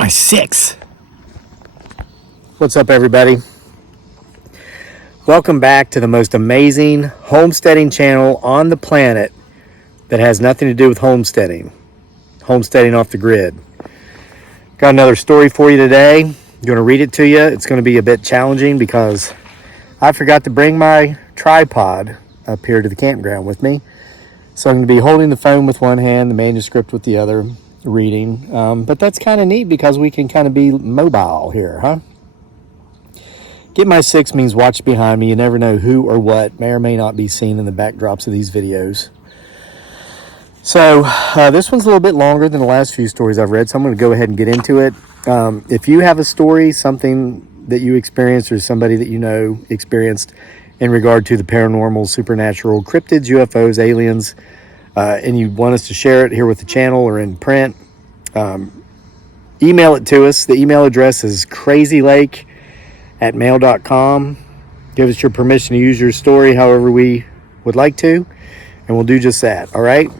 my 6. What's up, everybody? Welcome back to the most amazing homesteading channel on the planet that has nothing to do with homesteading off the grid. Got another story for you today. I'm going to read it to you. It's going to be a bit challenging because I forgot to bring my tripod up here to the campground with me. So I'm going to be holding the phone with one hand, the manuscript with the other, reading. But that's kind of neat because we can kind of be mobile here, huh? Get my 6 means watch behind me. You never know who or what may or may not be seen in the backdrops of these videos. So this one's a little bit longer than the last few stories I've read, so I'm going to go ahead and get into it. If you have a story, something that you experienced or somebody that you know experienced in regard to the paranormal, supernatural, cryptids, UFOs, aliens, and you want us to share it here with the channel or in print, email it to us. The email address is crazylake@mail.com. Give us your permission to use your story however we would like to, and we'll do just that. All right.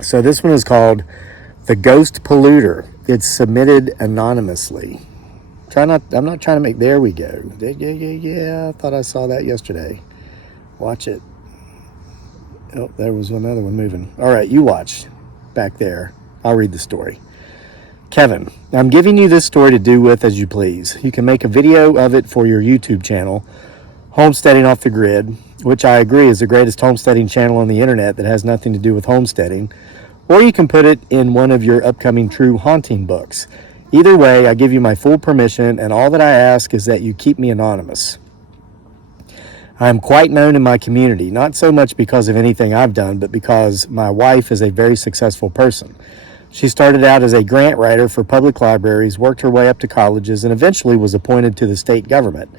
So this one is called The Ghost Polluter. It's submitted anonymously. I'm not trying to make, there we go. Yeah, I thought I saw that yesterday. Watch it. Oh, there was another one moving. All right, you watch back there. I'll read the story. Kevin, I'm giving you this story to do with as you please. You can make a video of it for your YouTube channel, Homesteading Off the Grid, which I agree is the greatest homesteading channel on the internet that has nothing to do with homesteading, or you can put it in one of your upcoming true haunting books. Either way, I give you my full permission, and all that I ask is that you keep me anonymous. I am quite known in my community, not so much because of anything I've done, but because my wife is a very successful person. She started out as a grant writer for public libraries, worked her way up to colleges, and eventually was appointed to the state government.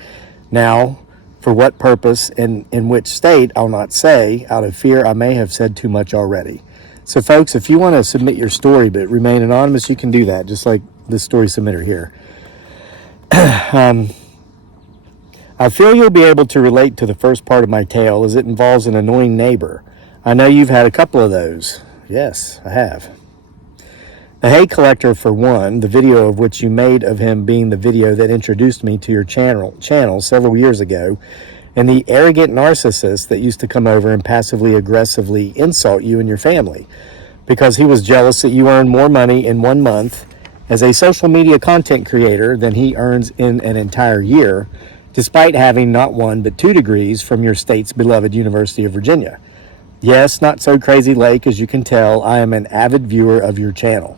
Now, for what purpose and in which state, I'll not say, out of fear I may have said too much already. So folks, if you want to submit your story but remain anonymous, you can do that, just like this story submitter here. I feel you'll be able to relate to the first part of my tale as it involves an annoying neighbor. I know you've had a couple of those. Yes, I have. The hay collector, for one, the video of which you made of him being the video that introduced me to your channel several years ago, and the arrogant narcissist that used to come over and passively aggressively insult you and your family because he was jealous that you earned more money in 1 month as a social media content creator than he earns in an entire year, despite having not 1 but 2 degrees from your state's beloved University of Virginia. Yes, not so crazy Lake, as you can tell, I am an avid viewer of your channel.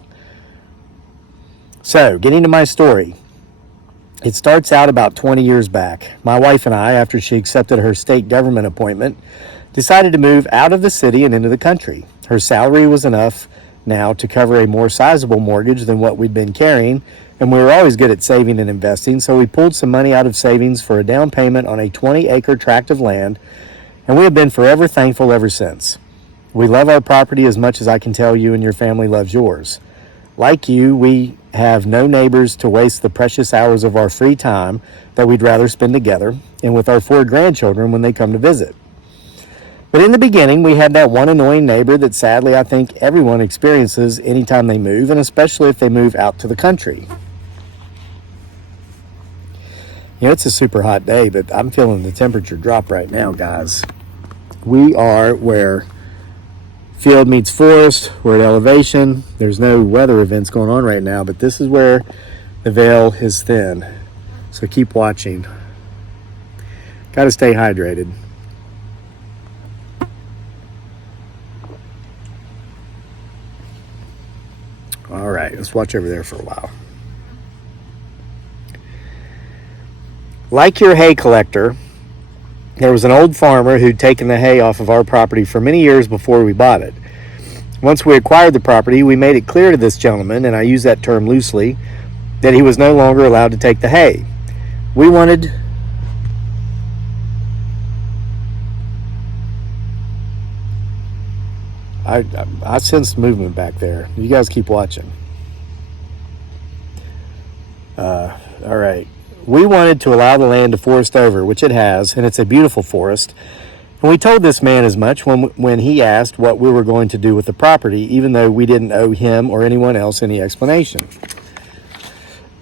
So, getting to my story. It starts out about 20 years back. My wife and I, after she accepted her state government appointment, decided to move out of the city and into the country. Her salary was enough now to cover a more sizable mortgage than what we'd been carrying, and we were always good at saving and investing, so we pulled some money out of savings for a down payment on a 20-acre tract of land, and we have been forever thankful ever since. We love our property as much as I can tell you and your family loves yours. Like you, we have no neighbors to waste the precious hours of our free time that we'd rather spend together and with our 4 grandchildren when they come to visit. But in the beginning, we had that one annoying neighbor that sadly I think everyone experiences anytime they move, and especially if they move out to the country. You know, it's a super hot day, but I'm feeling the temperature drop right now, guys. We are where field meets forest. We're at elevation. There's no weather events going on right now, but this is where the veil is thin. So keep watching. Got to stay hydrated. All right, let's watch over there for a while. Like your hay collector, there was an old farmer who'd taken the hay off of our property for many years before we bought it. Once we acquired the property, we made it clear to this gentleman, and I use that term loosely, that he was no longer allowed to take the hay. We wanted... I sensed movement back there. You guys keep watching. All right. We wanted to allow the land to forest over, which it has, and it's a beautiful forest. And we told this man as much when he asked what we were going to do with the property, even though we didn't owe him or anyone else any explanation.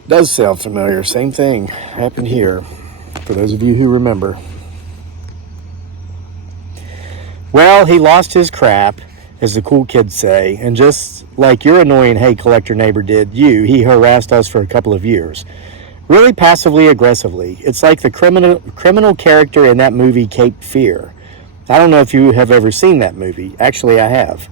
Does sound familiar. Same thing happened here, for those of you who remember. Well, he lost his crap, as the cool kids say, and just like your annoying hay collector neighbor did you, he harassed us for a couple of years. Really passively aggressively. It's like the criminal character in that movie Cape Fear. I don't know if you have ever seen that movie. Actually, I have.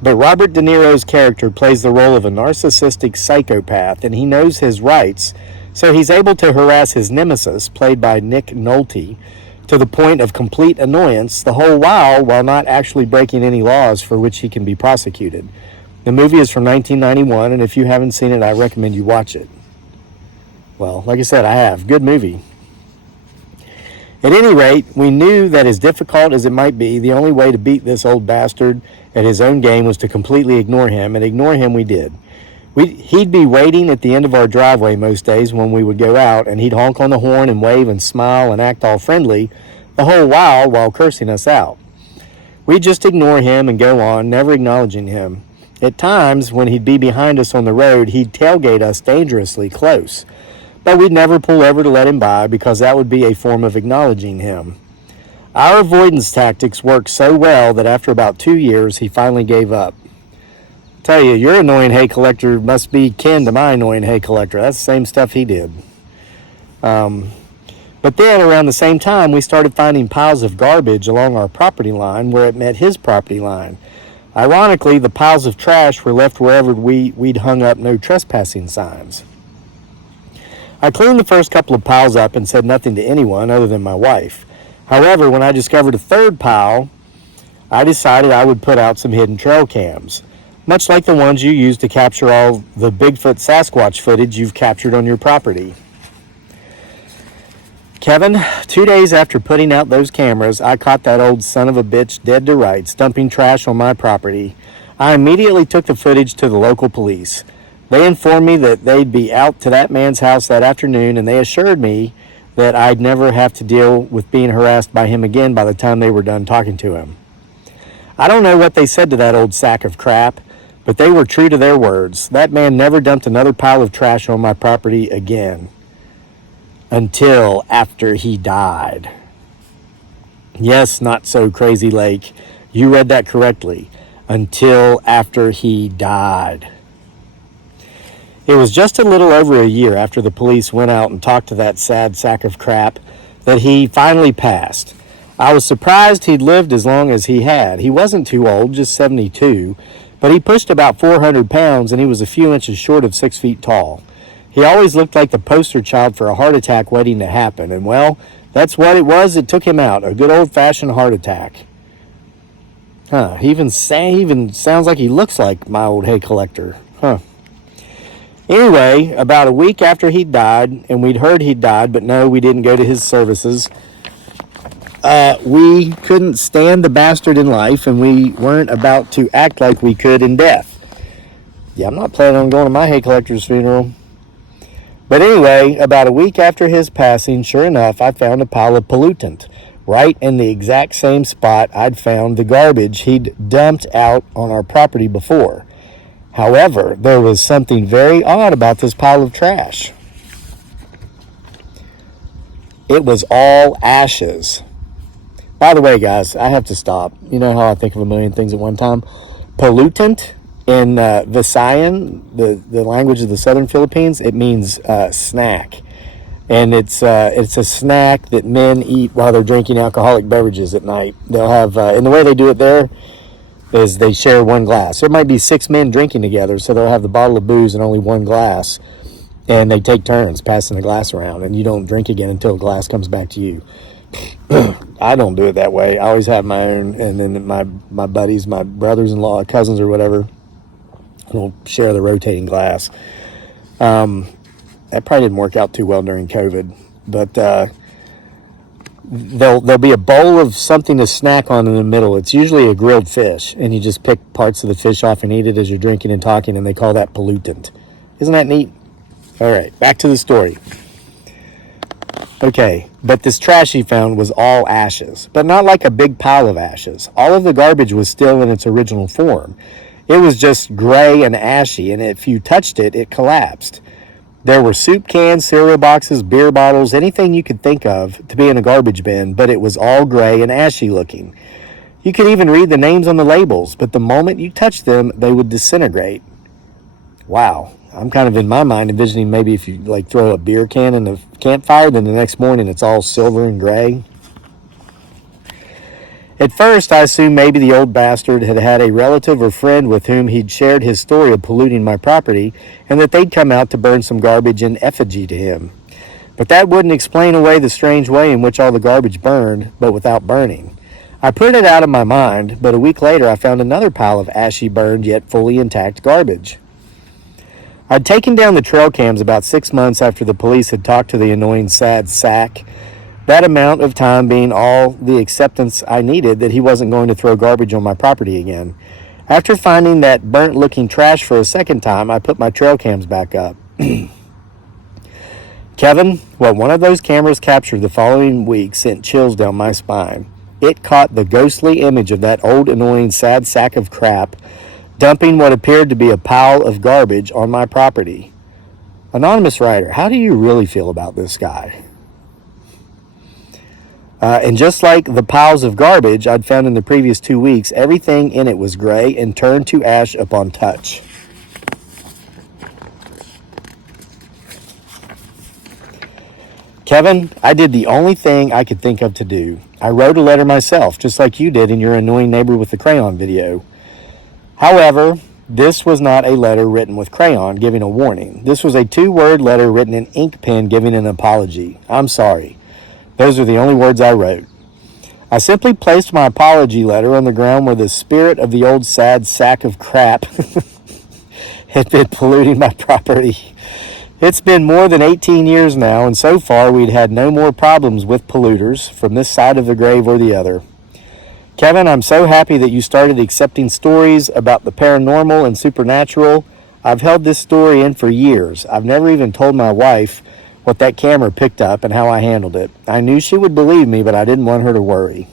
But Robert De Niro's character plays the role of a narcissistic psychopath, and he knows his rights, so he's able to harass his nemesis, played by Nick Nolte, to the point of complete annoyance, the whole while not actually breaking any laws for which he can be prosecuted. The movie is from 1991, and if you haven't seen it, I recommend you watch it. Well, like I said, I have. Good movie. At any rate, we knew that as difficult as it might be, the only way to beat this old bastard at his own game was to completely ignore him, and ignore him we did. He'd be waiting at the end of our driveway most days when we would go out, and he'd honk on the horn and wave and smile and act all friendly, the whole while cursing us out. We'd just ignore him and go on, never acknowledging him. At times, when he'd be behind us on the road, he'd tailgate us dangerously close. But we'd never pull over to let him by, because that would be a form of acknowledging him. Our avoidance tactics worked so well that after about 2 years, he finally gave up. Tell you, your annoying hay collector must be kin to my annoying hay collector. That's the same stuff he did. But then, around the same time, we started finding piles of garbage along our property line where it met his property line. Ironically, the piles of trash were left wherever we'd hung up no trespassing signs. I cleaned the first couple of piles up and said nothing to anyone other than my wife. However, when I discovered a third pile, I decided I would put out some hidden trail cams, much like the ones you use to capture all the Bigfoot Sasquatch footage you've captured on your property. Kevin, 2 days after putting out those cameras, I caught that old son of a bitch dead to rights, dumping trash on my property. I immediately took the footage to the local police. They informed me that they'd be out to that man's house that afternoon, and they assured me that I'd never have to deal with being harassed by him again by the time they were done talking to him. I don't know what they said to that old sack of crap, but they were true to their words. That man never dumped another pile of trash on my property again. Until after he died. Yes, not so crazy, Lake. You read that correctly. Until after he died. It was just a little over a year after the police went out and talked to that sad sack of crap that he finally passed. I was surprised he'd lived as long as he had. He wasn't too old, just 72, but he pushed about 400 pounds and he was a few inches short of 6 feet tall. He always looked like the poster child for a heart attack waiting to happen, and well, that's what it was that took him out, a good old-fashioned heart attack. He even sounds like he looks like my old hay collector. Anyway, about a week after he died, and we'd heard he'd died, but no, we didn't go to his services. We couldn't stand the bastard in life, and we weren't about to act like we could in death. Yeah, I'm not planning on going to my hay collector's funeral. But anyway, about a week after his passing, sure enough, I found a pile of pollutant, right in the exact same spot I'd found the garbage he'd dumped out on our property before. However, there was something very odd about this pile of trash. It was all ashes. By the way, guys, I have to stop. You know how I think of a million things at one time? Pollutant in Visayan, the language of the southern Philippines, it means snack. And it's a snack that men eat while they're drinking alcoholic beverages at night. They'll have, and the way they do it there is they share one glass. There might be 6 men drinking together, so they'll have the bottle of booze and only one glass, and they take turns passing the glass around, and you don't drink again until the glass comes back to you. I don't do it that way. I always have my own, and then my buddies, my brothers-in-law, cousins, or whatever, will share the rotating glass. That probably didn't work out too well during COVID, but there'll be a bowl of something to snack on in the middle. It's usually a grilled fish, and you just pick parts of the fish off and eat it as you're drinking and talking, and they call that pollutant. Isn't that neat? All right, back to the story. Okay, but this trash he found was all ashes, but not like a big pile of ashes. All of the garbage was still in its original form. It was just gray and ashy, and if you touched it, it collapsed. There were soup cans, cereal boxes, beer bottles, anything you could think of to be in a garbage bin, but it was all gray and ashy looking. You could even read the names on the labels, but the moment you touched them, they would disintegrate. Wow. I'm kind of in my mind envisioning maybe if you like throw a beer can in the campfire, then the next morning it's all silver and gray. At first, I assumed maybe the old bastard had had a relative or friend with whom he'd shared his story of polluting my property, and that they'd come out to burn some garbage in effigy to him. But that wouldn't explain away the strange way in which all the garbage burned, but without burning. I put it out of my mind, but a week later I found another pile of ashy, burned, yet fully intact garbage. I'd taken down the trail cams about 6 months after the police had talked to the annoying sad sack, that amount of time being all the acceptance I needed that he wasn't going to throw garbage on my property again. After finding that burnt-looking trash for a second time, I put my trail cams back up. Kevin, what one of those cameras captured the following week sent chills down my spine. It caught the ghostly image of that old, annoying, sad sack of crap dumping what appeared to be a pile of garbage on my property. Anonymous writer, how do you really feel about this guy? And just like the piles of garbage I'd found in the previous 2 weeks, everything in it was gray and turned to ash upon touch. Kevin, I did the only thing I could think of to do. I wrote a letter myself, just like you did in your annoying neighbor with the crayon video. However, this was not a letter written with crayon giving a warning. This was a 2-word letter written in ink pen giving an apology. I'm sorry. Those are the only words I wrote. I simply placed my apology letter on the ground where the spirit of the old sad sack of crap had been polluting my property. It's been more than 18 years now, and so far we'd had no more problems with polluters from this side of the grave or the other. Kevin, I'm so happy that you started accepting stories about the paranormal and supernatural. I've held this story in for years. I've never even told my wife what that camera picked up and how I handled it. I knew she would believe me, but I didn't want her to worry.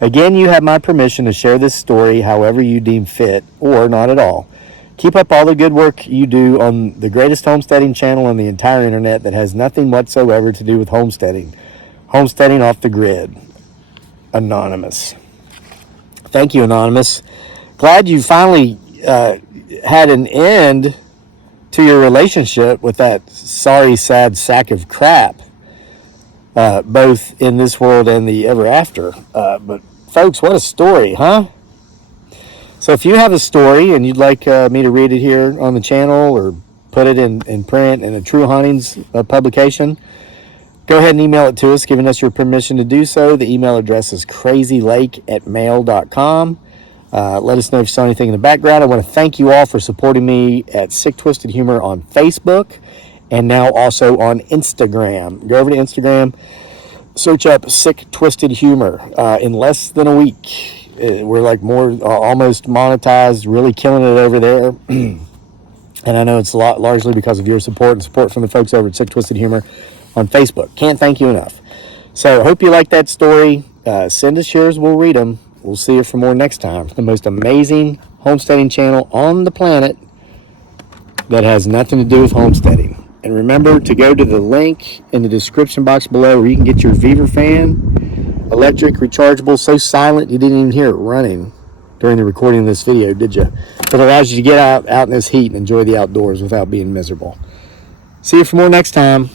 Again, you have my permission to share this story however you deem fit, or not at all. Keep up all the good work you do on the greatest homesteading channel on the entire internet that has nothing whatsoever to do with homesteading. Homesteading off the grid. Anonymous. Thank you, Anonymous. Glad you finally had an end to your relationship with that sorry, sad sack of crap, both in this world and the ever after. But folks, what a story, huh? So if you have a story and you'd like me to read it here on the channel or put it in print in a True Hauntings publication, go ahead and email it to us, giving us your permission to do so. The email address is crazylake@mail.com. Let us know if you saw anything in the background. I want to thank you all for supporting me at Sick Twisted Humor on Facebook and now also on Instagram. Go over to Instagram, search up Sick Twisted Humor. In less than a week, we're like almost monetized, really killing it over there. And I know it's largely because of your support and support from the folks over at Sick Twisted Humor on Facebook. Can't thank you enough. So hope you like that story. Send us yours. We'll read them. We'll see you for more next time. The most amazing homesteading channel on the planet that has nothing to do with homesteading. And remember to go to the link in the description box below where you can get your Beaver fan, electric, rechargeable, so silent you didn't even hear it running during the recording of this video, did you? But it allows you to get out in this heat and enjoy the outdoors without being miserable. See you for more next time.